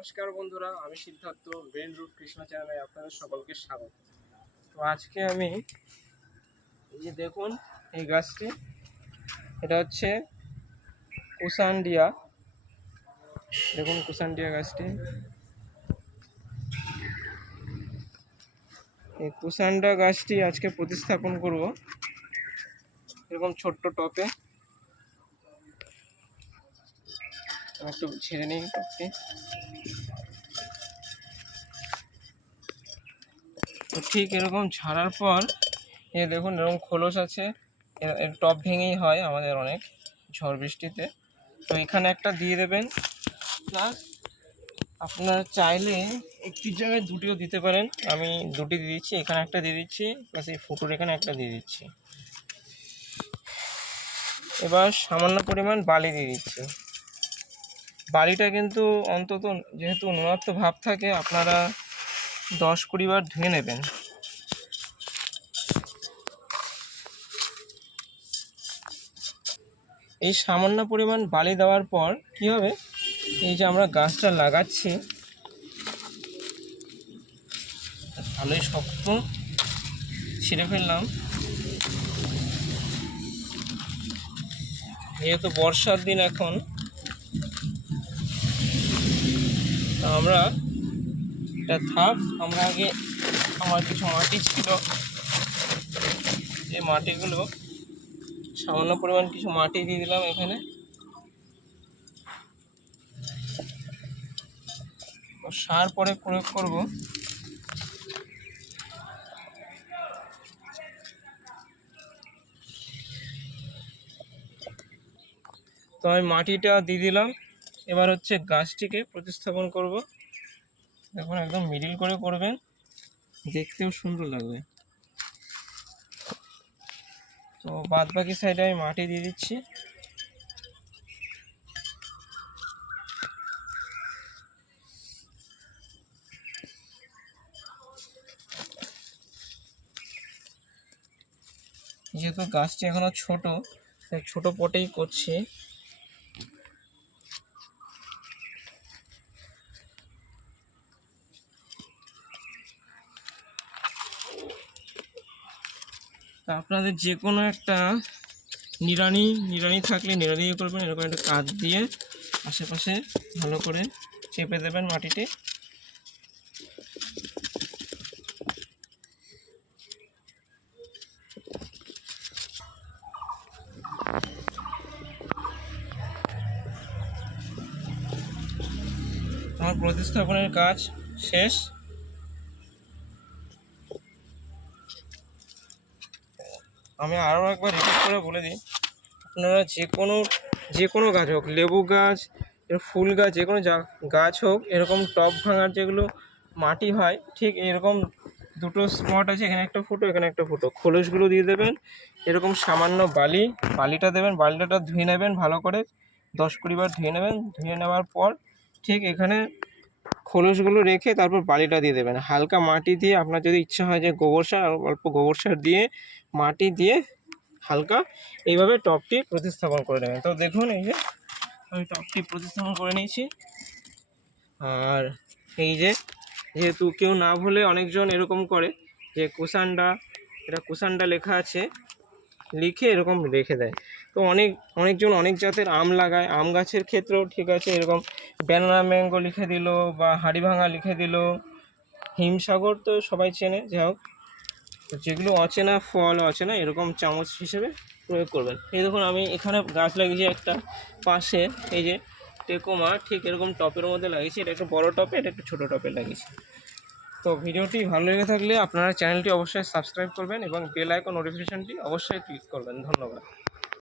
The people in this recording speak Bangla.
নমস্কার বন্ধুরা, আমি সিদ্ধার্থ ব্রেন রুট কৃষ্ণ চ্যানেলে আপনাদের সকলকে স্বাগত। তো আজকে আমি এই যে দেখুন এই গাছটি, এটা হচ্ছে কুসান্ডিয়া। দেখুন কুসান্ডিয়া গাছটি, এই কুসান্ডা গাছটি আজকে প্রতিস্থাপন করব এরকম ছোট্ট টপে। একটু ছেড়ে নিই টপটি। তো ঠিক এরকম ছাড়ার পর এই দেখুন এরকম খোলস আছে, এর টপ ভেঙেই হয় আমাদের অনেক ঝড় বৃষ্টিতে। তো এখানে একটা দিয়ে দেবেন, প্লাস আপনার চাইলে একটির জায়গায় দুটিও দিতে পারেন। আমি দুটি দিয়ে দিচ্ছি, এখানে একটা দিয়ে দিচ্ছি, প্লাস এই ফুটোর এখানে একটা দিয়ে দিচ্ছি। এবার সামান্য পরিমাণ বালি দিয়ে দিচ্ছি। বালিটা কিন্তু অন্তত যেহেতু নুনাত্ব ভাব থাকে, আপনারা 10-20 বার ধুয়ে নেবেন। এই সামান্য পরিমাণ বালি দেওয়ার পর কি হবে, এই যে আমরা গাছটা লাগাচ্ছি ভালোই শক্ত ছিঁড়ে ফেললাম। যেহেতু বর্ষার দিন এখন, আমরা এটা থাক, আমরা আগে আমার কিছু মাটি ছিল, এই মাটিগুলো সামান্য পরিমাণ কিছু মাটি দিয়ে দিলাম এখানে। সার পরে প্রয়োগ করব। তো আমি মাটিটা দিয়ে দিলাম। এবার হচ্ছে গাছটিকে প্রতিস্থাপন করব। দেখুন একদম মিডিল করে করবেন, দেখতেও সুন্দর লাগবে। তো বাদ বাকি সাইডে আমি মাটি দিয়ে দিচ্ছি। যেহেতু গাছটি এখনো ছোট, তাই ছোট পটেই করছি। তা আপনাদের যে কোনো একটা নিড়ানি থাকলে নিড়ানি করবেন, এরকম একটা কাঠ দিয়ে আশেপাশে ভালো করে চেপে দেবেন মাটিতে। আমার প্রতিস্থাপনের কাজ শেষ। আমি আরও একবার রিপিট করে বলে দিই, আপনারা যে কোনো গাছ হোক, লেবু গাছ, ফুল গাছ, যে কোনো গাছ হোক, এরকম টব ভাঙার যেগুলো মাটি হয়, ঠিক এরকম দুটো স্পট আছে, এখানে একটা ফুটো, এখানে একটা ফুটো, খোলসগুলো দিয়ে দেবেন। এরকম সামান্য বালিটা দেবেন, বালিটা ধুয়ে নেবেন ভালো করে, 10-20 বার ধুয়ে নেবেন। ধুয়ে নেওয়ার পর ঠিক এখানে খোলসগুলো রেখে তারপর বালিটা দিয়ে দেবেন। হালকা মাটি দিয়ে, আপনার যদি ইচ্ছা হয় যে গোবর সার, অল্প গোবর সার দিয়ে মাটি দিয়ে হালকা এইভাবে টবটি প্রতিস্থাপন করে নেবেন। তো দেখুন এই যে আমি টবটি প্রতিস্থাপন করে নিয়েছি। আর এই যে, যেহেতু কেউ না ভুলে অনেকজন এরকম করে যে কুসান্ডা, এটা কুসান্ডা লেখা আছে, লিখে এরকম রেখে দেয়। তো অনেকজন অনেক জাতের আম লাগায়, আম গাছের ক্ষেত্রেও ঠিক আছে, এরকম ব্যানানা ম্যাঙ্গো লিখে দিল বা হাড়িভাঙা লিখে দিল, হিমসাগর তো সবাই চেনে। যাই হোক, যেগুলো অচেনা ফল, অচেনা এরকম চামচ হিসেবে প্রয়োগ করবেন। এই দেখুন আমি এখানে গাছ লাগিয়েছি একটা, পাশে এই যে টেকোমা, ঠিক এরকম টপের মধ্যে লাগিয়েছি। এটা একটু বড় টপে, এটা একটু ছোটো টপে লাগিয়েছি। তো ভিডিওটি ভালো লেগে থাকলে আপনারা চ্যানেলটি অবশ্যই সাবস্ক্রাইব করবেন এবং বেল আইকন নোটিফিকেশনটি অবশ্যই ক্লিক করবেন। ধন্যবাদ।